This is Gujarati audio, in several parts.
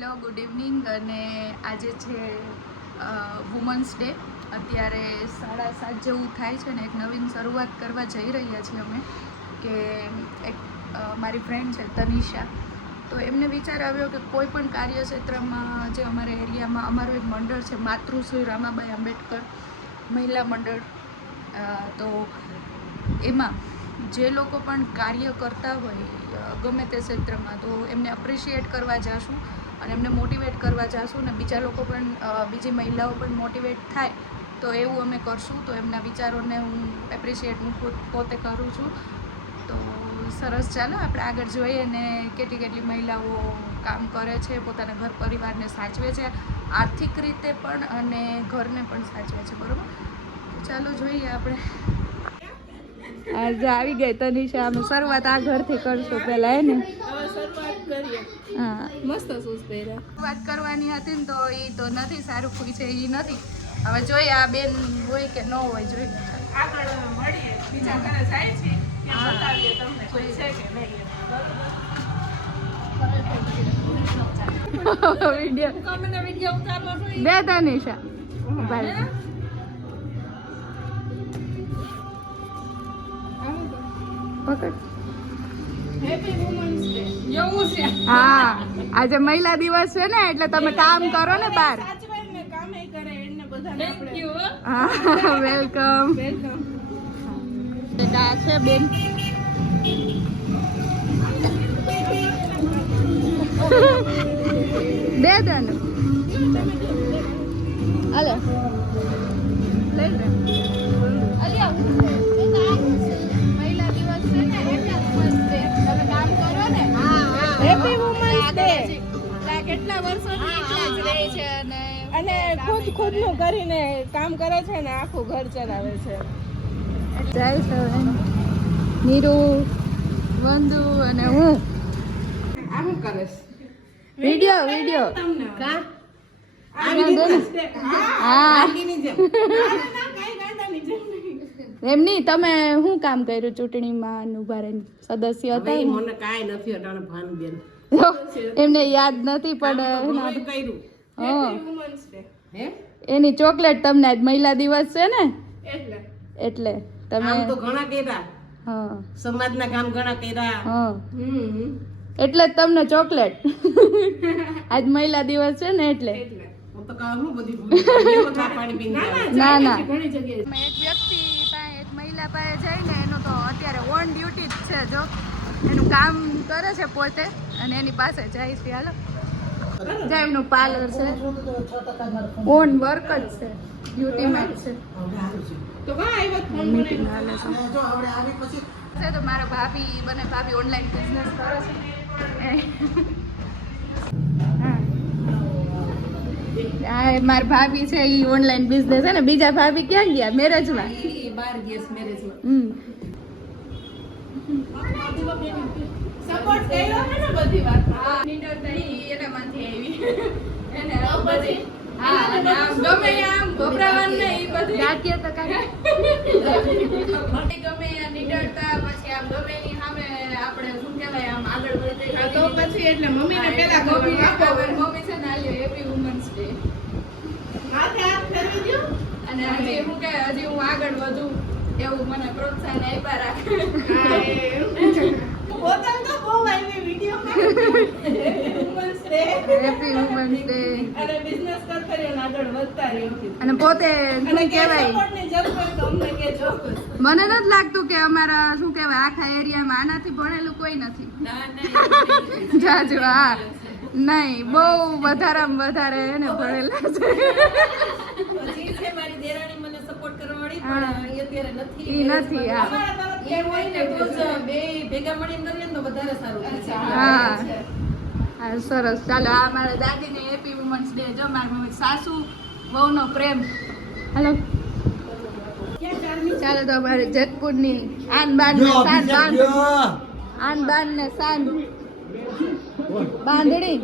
Hello, good evening. અને આજે છે વુમન્સ ડે. અત્યારે 7:30 જેવું થાય છે ને એક નવીન શરૂઆત કરવા જઈ રહ્યા છીએ અમે. કે એક મારી ફ્રેન્ડ છે તનિષા, તો એમને વિચાર આવ્યો કે કોઈ પણ કાર્યક્ષેત્રમાં જે અમારા એરિયામાં અમારું એક મંડળ છે માતૃશ્રી રામાબાઈ આંબેડકર મહિલા મંડળ, તો એમાં જે લોકો પણ કાર્ય કરતા હોય ગમે તે ક્ષેત્રમાં, તો એમને અપ્રિશિએટ કરવા જાશું અને એમને મોટિવેટ કરવા જાશું ને બીજા લોકો પણ બીજી મહિલાઓ પણ મોટિવેટ થાય તો એવું અમે કરશું. તો એમના વિચારોને હું એપ્રિશિએટ હું પોતે કરું છું. તો સરસ, ચાલો આપણે આગળ જોઈએ ને કેટલી મહિલાઓ કામ કરે છે, પોતાના ઘર પરિવારને સાચવે છે, આર્થિક રીતે પણ અને ઘરને પણ સાચવે છે. બરાબર, ચાલો જોઈએ આપણે. આજે આવી ગઈ તનિષા, અમે શરૂઆત આ ઘરથી કરશું પહેલા હે ને. હા, મસ્ત શૂઝ પહેર્યા. વાત કરવાની હતી ને તો એ તો નથી સારું પૂછે, એ નથી. હવે જોઈએ આ બેન હોય કે ન હોય, જોઈએ આગળ મળીએ. બીજા ઘરે જાય છે બતાવીએ તમને કોઈ છે કે નહીં. વિડિયો ઉતારવો જોઈએ. બે તનિષા ભાઈ પકડ. Happy women's day. એવું છે? હા, આજે મહિલા દિવસ છે ને એટલે તમે કામ કરો ને બહાર. સાચવાઈને કામે કરે એને બધાને થેન્ક યુ. હા, વેલકમ. આ છે બેન. દે દન. હાલો. લઈ લે. અલ્યા મહિલા દિવસ છે ને એટલે વુમન્સ ડે. તમે કામ કરો ને. હા, હેપી વુમન્સ ડે. કેટલા વર્ષોથી એટલા જ રહે છે અને ખુદનું કરીને કામ કરે છે ને આખું ઘર ચલાવે છે. જાય છે નીરુ, વંદુ અને હું. આ શું કરે છે? વિડિયો કા એમ નહીં. તમે શું કામ કર્યું ચૂંટણીમાં ઉભા રહીને? સદસ્ય હતા? મને કાંઈ નથી અટાણે ભાન બેન, એમને યાદ નથી પણ એની ચોકલેટ તમને આજ મહિલા દિવસ છે ને એટલે તમે તો ઘણા કર્યા. હા, સમાજના કામ ઘણા કર્યા. હા, એટલે જ તમને ચોકલેટ. આજ મહિલા દિવસ છે ને એટલે. ના ના, એક વ્યક્તિ પાસે એક મહિલા પાસે જઈને એનું તો અત્યારે ઓન ડ્યુટી જ છે. જો એનું કામ કરે છે પોતે અને એની પાસે જાય છે. હાલો, જાય એમનું પાર્લર છે, ઓન વર્ક જ છે, ડ્યુટીમાં જ છે. મીટિંગ હાલે છે. તો મારા ભાભી ઓનલાઈન બિઝનેસ કરે છે. હા, મારી ભાભી છે એ ઓનલાઈન બિઝનેસ છે ને. બીજા ભાભી ક્યાં ગયા? મેરેજમાં. બહાર ગયા મેરેજમાં. સપોર્ટ કર્યો છે ને બધી વાત. હા, નિડરતા એનામાંથી આવી. એને બધી હા, અને આમ ગમે આમ ગભરાવાનું નહીં. બધી ગાંઠિયા તો કાઢે. ગમે આ નિડરતા, પછી આમ ગમે એની સામે આપણે શું કહેવાય આમ આગળ વધે તો પછી એટલે મમ્મીને પહેલા મમ્મી છે ને આલ્યો હેપી વુમન્સ ડે. હાથે હાથ ફેરવી દો અને હજી હું કે હજી હું આગળ વધું એવું મને પ્રોત્સાહન આપ્યા રાખે. બોતલ તો બહુ આવી વિડિયોમાં. હેપી વુમન્સ ડે અને બિઝનેસ કરતા રહ્યો ને આગળ વધતા રહ્યો. અને પોતે શું કહેવાય સપોર્ટની જરૂર હોય તો અમને કહેજો. મને નથી લાગતું કે અમારા શું કહેવાય આખા એરિયામાં આનાથી ભણેલું કોઈ નથી. જાજો હા નહીં, બહુ વધારેમાં વધારે એને ભણેલા છે. હજી છે મારી દેરાણી મને સપોર્ટ કરવા વાળી પણ એ અત્યારે નથી. ઈ નથી. હા, એ હોય ને તો બે ભેગા મળીને કરીએ ને તો વધારે સારું. હા હા, સરસ. ચાલો, આ મારા દાદીને હેપી વુમન્સ ડે. જો મારી મમ્મી સાસુ વહુનો પ્રેમ. હાલો, ચાલો તો અમારે જેતપુરની આન બાન ને સાન બાંધણી.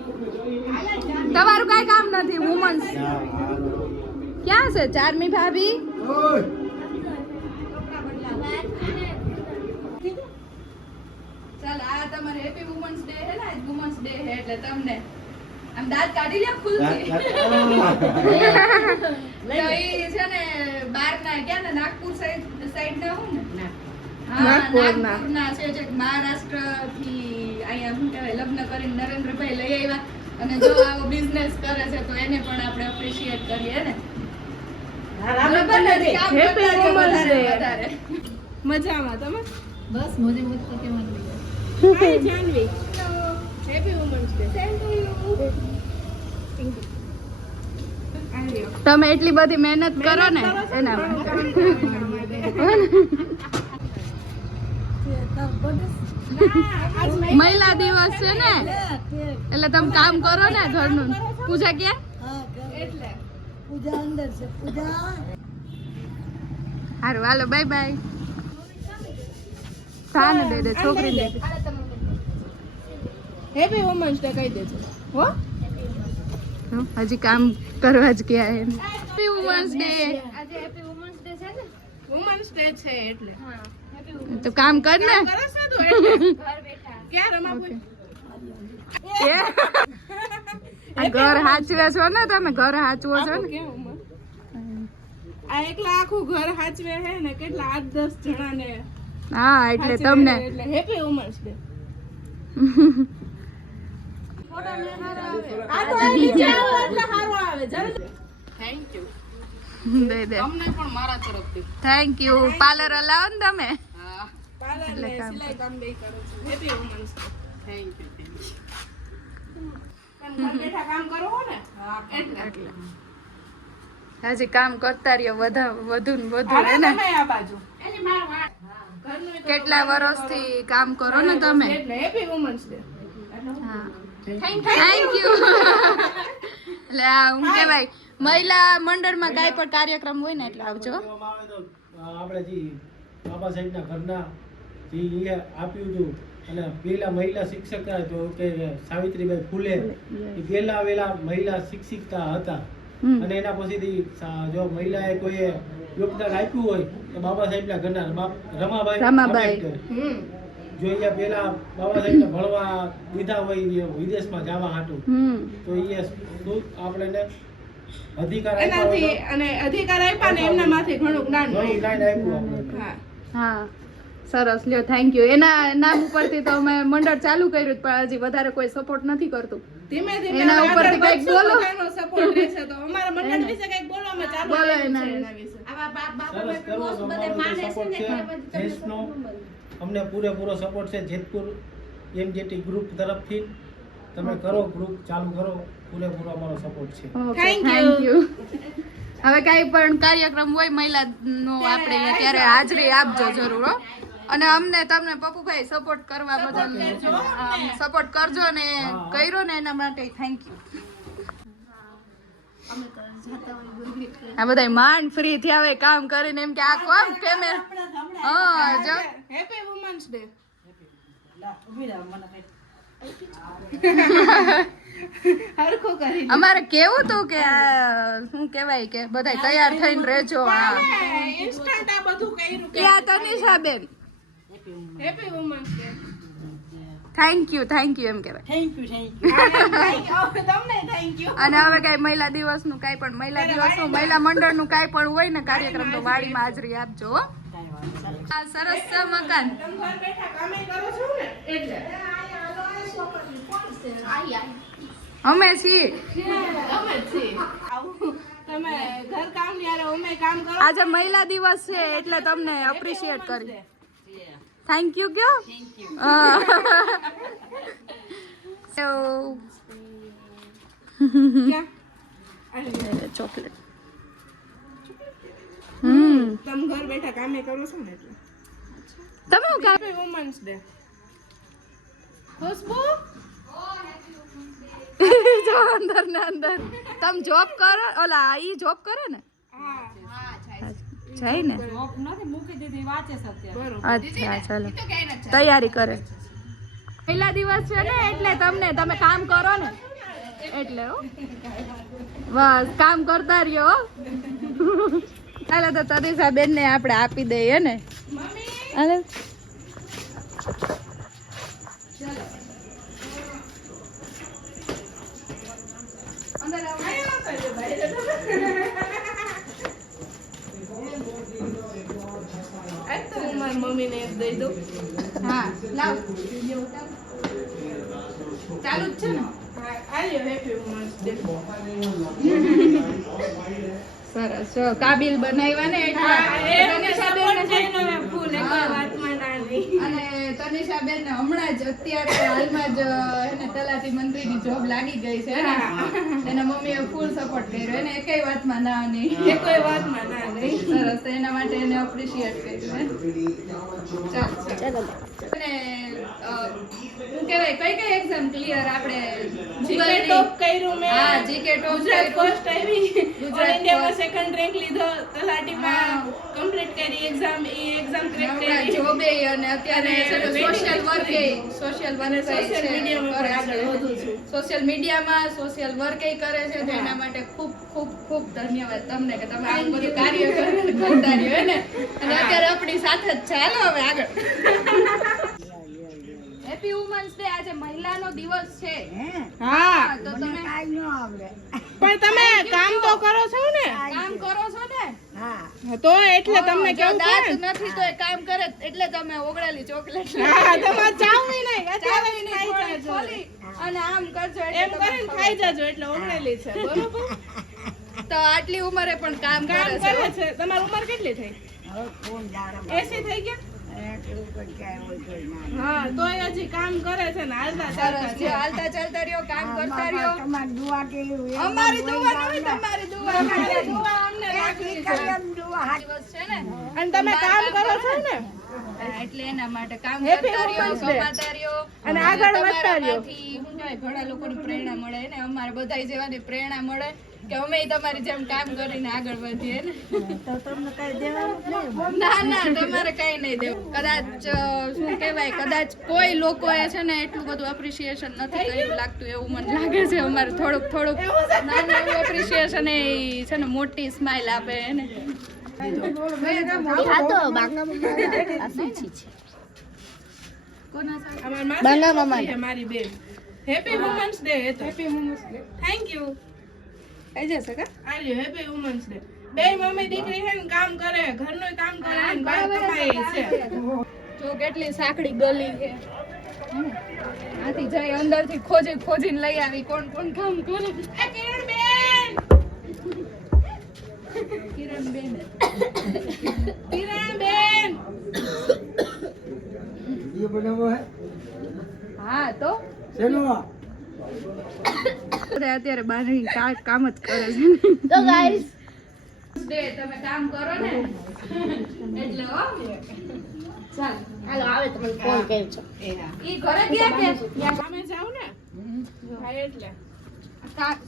તમારું કઈ કામ નથી. વુમન્સ ક્યાં છે? ચારમી ભાભી. ચાલ, આ તમારે હેપી વુમન્સ ડે હે ને. આજ વુમન્સ ડે હે એટલે તમને આમ દાંત કાઢી લે ખુલથી. તો ઈ છે ને બહારના ક્યાં ને નાગપુર સાઈડ ના હોય ને. હા, નાગપુરના છે જે મહારાષ્ટ્ર થી અહીંયા શું કહેવાય લગ્ન કરીને નરેન્દ્રભાઈ લઈ આવ્યા અને જો આવો બિઝનેસ કરે છે તો એને પણ આપણે એપ્રિશિએટ કરીએ ને. બરાબર ને? કામ કરતા જ વધારે. મજામાં તમે? બસ મોજે મોજ તો કેવાનું. Hi Jahnavi. Happy women's day. Same to you. તમે એટલી બધી મહેનત કરો ને એના મહિલા દિવસ છે ને એટલે તમે કામ કરો ને ઘરનું. પૂજા ક્યાં? એટલે પૂજા અંદર છે. પૂજા હારું હાલો બાય બાય. સાને દે દે છોકરીને દે. હેપી વુમન્સ ડે કહી દેજો હો. હજી કામ કરવા જ ગયા એમ. Happy women's day. આજે હેપી વુમન્સ ડે છે ને? વુમન્સ ડે છે એટલે હા, હેપી તો કામ કર ને. કરો છો તું એટલે ઘર બેઠા. ક્યાં રમાપુર આ ઘર હાચવે છો ને તમે? ઘર હાચવો છો ને? કેમ આ એકલા આખું ઘર હાચવે હે ને કેટલા 8-10 જણાને હા એટલે તમને એટલે હેપી વુમન્સ ડે. આ તો આ નીચે આવો એટલે સારું આવે જલ્દી. Thank you. દે દે. તમને પણ મારા તરફથી થેન્ક યુ. પાર્લર હલાવો ને તમે? હા પાર્લર ને સિલાઈ કામ બે કરો છો. Happy women's day. Thank you. પણ ઘર બેઠા કામ કરો હો ને એટલે હજી કામ કરતા રહ્યો વધુ ને વધુ હાલે હે ને. તમે આ બાજુ એની માર વાત ઘરનું કેટલા વર્ષથી કામ કરો ને તમે? એટલે હેપી વુમન્સ ડે. હા થેન્ક યુ. એટલે આ હું કહેવાય મહિલા મંડળમાં કાંઈ પણ કાર્યક્રમ હોય ને એટલે આવજો. આપણે જે બાબા સાહેબના ઘરના જે આપ્યું હતું અને પહેલા મહિલા શિક્ષક તો કે સાવિત્રીબાઈ ફૂલે એ પહેલા વેલા મહિલા શિક્ષિકા હતા અને એના પછીથી જો મહિલાએ કોઈ યોગદાન આપ્યું હોય તો બાબા સાહેબના ઘરના રમાબાઈ આંબેડકર. જો અહીંયા પેલા બાબા સાહેબને ભણવા દીધા હોય વિદેશમાં જવા હાટું તો એ શું આપણે અધિકાર એનાથી અને અધિકાર આપ્યા ને એમનામાંથી ઘણું જ્ઞાન ઘણું મળ્યું. જ્ઞાન આપ્યું આપણે. હા હા સરસ લ્યો થેન્ક યુ. એના નામ ઉપરથી તો અમે મંડળ ચાલુ કર્યું પણ હજી વધારે કોઈ સપોર્ટ નથી કરતું. ધીમે ધીમે એના આગળ ઉપરથી કંઈક વધશું બોલો. તો એનો સપોર્ટ રહેશે તો અમારા મંડળ વિશે કંઈક બોલવામાં ચાલુ બોલો કર્યું એના છે વિશે. એના વિશે. સરસ કરો તો અમારો તો સપોર્ટ છે દેશનો અમને પૂરેપૂરો સપોર્ટ છે જેતપુર એમજેટી ગ્રુપ તરફથી. તમે કરો ગ્રુપ ચાલુ કરો પૂરેપૂરો અમારો સપોર્ટ છે. Thank thank you. યુ. હવે કાંઈ પણ કાર્યક્રમ હોય મહિલાનો આપણે અહીંયા ત્યારે હાજરી આપજો જરૂર હો. અને અમને તમને પપ્પુભાઈ સપોર્ટ કરવા બદલ સપોર્ટ કરજો ને કર્યો ને એના માટે થેન્ક યુ. આ બધા માંડ ફ્રી થયા હોય કામ કરીને એમ કે આ કોમ કેમે હા જો હેપી વુમન્સ ડે. હરખું કરી અમારે કેવું તું કે શું કહેવાય કે બધા તૈયાર થઈને રહેજો. હા ઇન્સ્ટન્ટ આ બધું કર્યું કે ક્યાં તનિષા બેન happy women's day. Thank you એમ કહેવાય. તમને થેન્ક યુ. અને હવે કાંઈ મહિલા દિવસનું કાંઈ પણ મહિલા દિવસનું મહિલા મંડળનું કાંઈ પણ હોય ને કાર્યક્રમ તો વાડીમાં હાજરી આપજો હો. આ સરસ છે મકાન. તમે ઘર બેઠા કામે કરો છો ને એટલે અમે છીએ તમે ઘર કામ ની હારે અમે કામ કરો. આજે મહિલા દિવસ છે એટલે તમને એપ્રિશિએટ કરી. થેન્ક યુ કયો ચોકલેટ. તમે ઘર બેઠા કામે કરો છો ને એટલે તમે શું કામ હેપી વુમન્સ ડે. ખુશ્બુ જો અંદર ને અંદર તમે જોબ કરો ઓલા ઈ જોબ કરે ને હા જાય ને બરોબર. અચ્છા ચાલો તૈયારી કરે. પહેલા દિવસ છે ને એટલે તમે કામ કરો ને એટલે હો. બસ કામ કરતા રહ્યો હો. ચાલો તો તનિષા બેન ને આપણે આપી દઈએ ને. હાલો અંદર આવો. આજ તો હું મારી મમ્મીને એક દઈ દઉં. હા લાવ વિડિયો ઉતાર. ચાલુ જ છે ને? હા, આલ્યો હેપી વુમન્સ ડે. સરસ જો કાબિલ બનાવ્યા ને હા, એટલે એમને support થઈને હવે full એક હા. વાતમાં ના નહીં. અને તનિષાબેન ને હમણાં જ અત્યારે હાલમાં જ એને તલાટી મંત્રીની જોબ લાગી ગઈ છે ને એના મમ્મીએ ફૂલ સપોર્ટ કર્યો એને એકેય વાતમાં ના નહીં એ કોઈ વાતમાં ના નહીં. સરસ તો એના માટે એને એપ્રિશિએટ કર્યું ચાલ અને શું કહેવાય કઈ કઈ એક્ઝામ ક્લિયર આપણે GK top કર્યું મેં. હા GK top ગુજરાત ફર્સ્ટ આવી. ગુજરાત ઓલ ઇન્ડિયામાં first. સેકન્ડ રેન્ક લીધો. તલાટીમાં હા. કમ્પ્લીટ કરી એક્ઝામ. એ એક્ઝામ ક્રેક કરી. જોબે અને અત્યારે social work social work social મીડિયામાં પણ આગળ વધુ છું. સોશિયલ મીડિયામાં સોશિયલ વર્ક કરે છે તો એના માટે ખૂબ ખૂબ ખૂબ ધન્યવાદ તમને કે તમે આવું બધું કાર્ય કરતા રહ્યો હે ને અને અત્યારે આપણી સાથે જ છે હાલો હવે આગળ હેપી વુમન્સ ડે આજે મહિલાનો દિવસ છે હા, તો તમે પણ તમે કામ તો કરો છો ને? કામ કરો છો ને તો એટલે તમને જો કેવું દાંત પડે. નથી તો એ કામ કરે એટલે તમે ઓગળેલી ચોકલેટ હા, તમારે ચાવવી નહીં. અત્યારે જ ખાઈ ખોલી જાજો. અને આમ કરજો એમ એટલે કરીને તમને ખાઈ જાજો એટલે ઓગળેલી છે. બરોબર? તો આટલી ઉંમરે પણ કામ કામ કરે કરે છે છે. તમારી ઉંમર કેટલી થઈ? 80 થઈ ગયા? હા, તોય હજી કામ કરે છે ને હાલતા સરસ ચાલતા જો છે. હાલતા ચાલતા રહ્યો કામ કરતા રહ્યો અમારી દુઆ નહીં તમારી દુઆ તમારી દુઆ અમને રાખવી છે. દિવસ છે ને અને તમે કામ કરો છો ને? એટલે એના માટે કામ Happy કરતા રહ્યો Women's Day. કમાતા રહ્યો અને આગળ વધતા રહ્યો. તમારામાંથી શું કહેવાય ઘણા લોકોને પ્રેરણા મળે ને અમારે બધાય જેવાની પ્રેરણા મળે કે અમે તમારી જેમ કામ કરીને આગળ વધીએ ને ના ના તમારે કઈ નહીં દેવું કદાચ શું કહેવાય કદાચ કોઈ લોકોએ છે ને એટલું બધું એપ્રિશિએશન નથી કર્યું લાગતું એવું મને લાગે છે અમારે થોડુંક થોડુંક નાનું એવું એપ્રિશિએશન એ છે ને મોટી સ્માઈલ આપે ને કોના સાથે અમારી માસી છે મારી બેન. હેપી વુમન્સ ડે હતો. Happy women's day. Thank you. થઈ જશે કા આલ્યો હેપી વુમન્સ ડે. બે મમ્મી દીકરી છે ને કામ કરે, ઘરનું કામ કરે ને બહાર કમાય છે. જો કેટલી સાંકડી ગલી છે આથી જાય અંદરથી ખોજી ખોજીને લઈ આવી કોણ કોણ કામ કરે એ કિરણબેન! કિરણબેન કિરણબેન! હા તો બધા અત્યારે બહાર કામ જ કરે છે તો ગાઈસ ડે તમે કામ કરો ને એટલે હો ચાલ હાલો આવે તમને ફોન કર્યો છો ઈ ઘરે ગયા કે સામે જાવ ને? હા એટલે.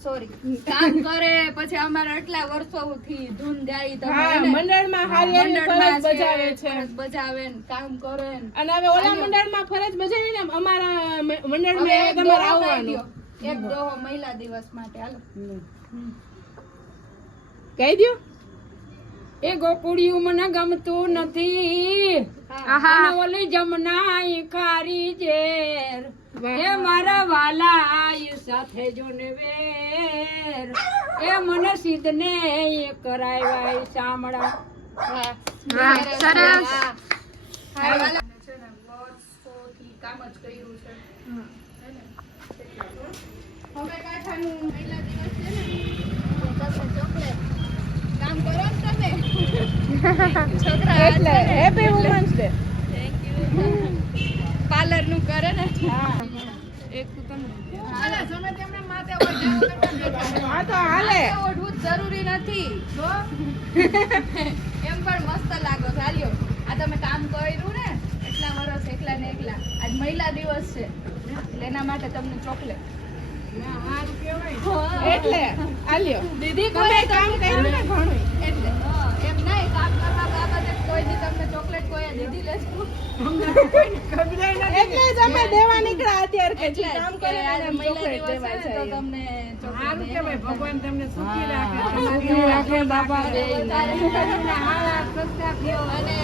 સોરી કામ કરે પછી અમારે આટલા વર્ષોથી ધૂન જાય તમે હા, એને મંડળમાં હારી એવી મંડળમાં ફરજ બજાવે છે. ફરજ બજાવે ને કામ કરે ને અને હવે ઓલા મંડળમાં ફરજ બજાવીને અમારા મંડળમાં હવે તમારે દોહો આવવાનું. કહી દ્યો. એક દોહો મહિલા દિવસ માટે હાલો કહી દ્યો. એ ગોકુડિયું મને ગમતું નથી અને ઓલી જમનાઈ ખારી ઝેર એ મારા વાલા એ સાથે જોને વેર એ મને સિદ્ધને એ કરાવ્યા શામળા સરસ છે ને વર્ષોથી કામ જ કર્યું છે હવે કાંઠાનું મહિલા દિવસ છે ને તમે ચોકલેટ કામ કરો ને તમે છોકરા એટલે હેપી વુમન્સ ડે. પાર્લર નું કરે ને એક તો તમે. હાલે તમે તેમને માથે ઓઢાવો કરતા હા તો હાલે. ઓઢવું જ જરૂરી નથી એમ પણ મસ્ત લાગો ચાલ્યો આ તમે કામ કર્યું ને એટલા વર્ષ એકલા ને એકલા આજ મહિલા દિવસ છે એટલે એના માટે તમને ચોકલેટ એટલે આલ્યો. દીદી તમે કામ કર્યું ને ઘણું. એટલે એમ નહીં કામ કરવા બાબતે કોઈ દી તમને ચોકલેટ કોઈ દીદી લેશું એટલે જ અમે દેવા નીકળ્યા અત્યારે કે જે એટલે કામ કે કરે આજે એને મહિલા ચોકલેટ દિવસ દેવા છે ને તો જાય. તમને ચોકલેટ સારું દે. કહેવાય, ભગવાન તમને સુખી રાખે. સુખી રાખે બાપા બેયને. અને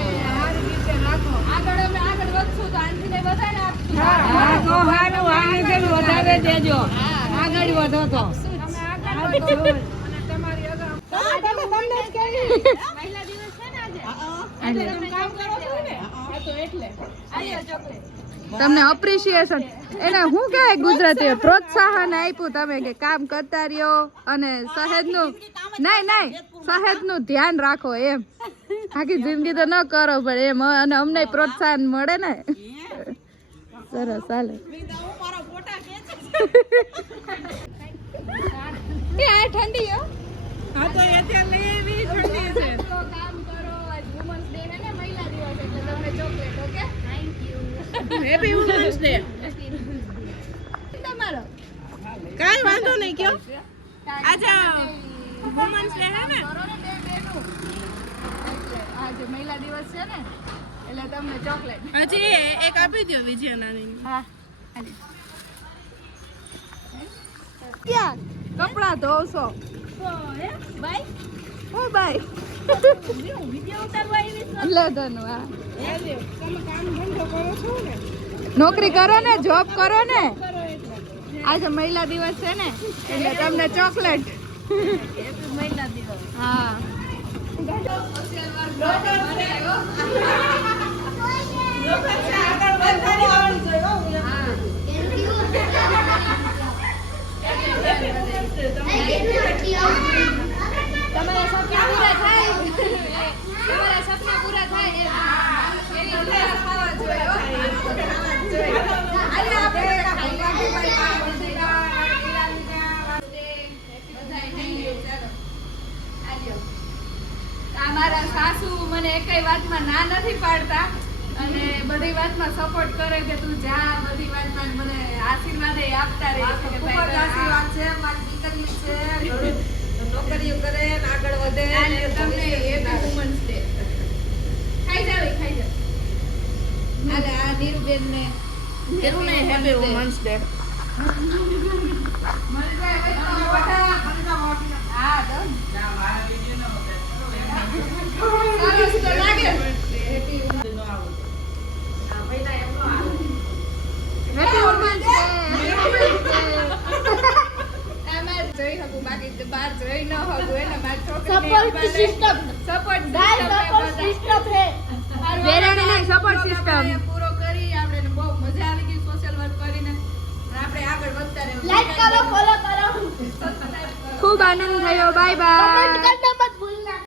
આગળ અમે આગળ વધશું તો આનથી વધારે આપશું હા તો હારું આગળ વધારે દેજો આગળ વધો તો આપશું જ. તમને અપ્રિશિએશન એને શું કહેવાય ગુજરાતી પ્રોત્સાહન આપ્યું તમે કે કામ કરતા રહ્યો અને શહેદનું નહીં શહેદનું ધ્યાન રાખો એમ આખી જિંદગી તો ન કરો પણ એમ અને અમને પ્રોત્સાહન મળે ને સરસ ચાલે આ ઠંડી હો હા તો અત્યારે લેવી ઠંડી છે કામ કરો આજ વુમન્સ ડે છે ને મહિલા દિવસ એટલે તમને chocolate okay thank you happy women's day તમારો કાઈ વાંધો નહીં કયો આજે વુમન્સ ડે હે ને કરો ને બેનું એટલે આજે મહિલા દિવસ છે ને એટલે તમને ચોકલેટ હજી એક આપી દો વિજયનાની હા ક્યાં કપડા ધોશો બાય ઓ બાય વિડિયો ઉતારવા આવી લે ધનુ હા તમે કામ ધંધો કરો છો ને નોકરી કરો ને જોબ કરો ને આજે મહિલા દિવસ છે ને એટલે તમને ચોકલેટ મહિલા દિવસ હા તમારા સપના પૂરા થાય તમારા સપના પૂરા થાય એની અંદર ખાવા જોઈએ મારા સાસુ મને એકય વાતમાં ના નથી પાડતા અને બધી વાતમાં સપોર્ટ કરે કે તું જા બધી વાતમાં મને આશીર્વાદ આપતા રહે છે ખૂબ જ આશીર્વાદ છે મારી દીકરી છે નોકરીઓ કરે ને આગળ વધે અને તમને હેપી વુમન્સ ડે ખાઈ જાવ આ નીરુબેન ને કેવું ને હેપી વુમન્સ ડે હા ડન સરસ તો લાગે હેપી વુમન્સ ડે જોઈ શકું બાકી બહાર જોઈ ન શકું એને મારી છોકરીને સપોર્ટ સિસ્ટમ પૂરો કરી આપણે બહુ મજા આવી ગઈ સોશિયલ વર્ક કરીને આપણે આગળ વધતા રહેવું લાઈક કરો ફોલો કરો ખૂબ આનંદ થયો બાય બાય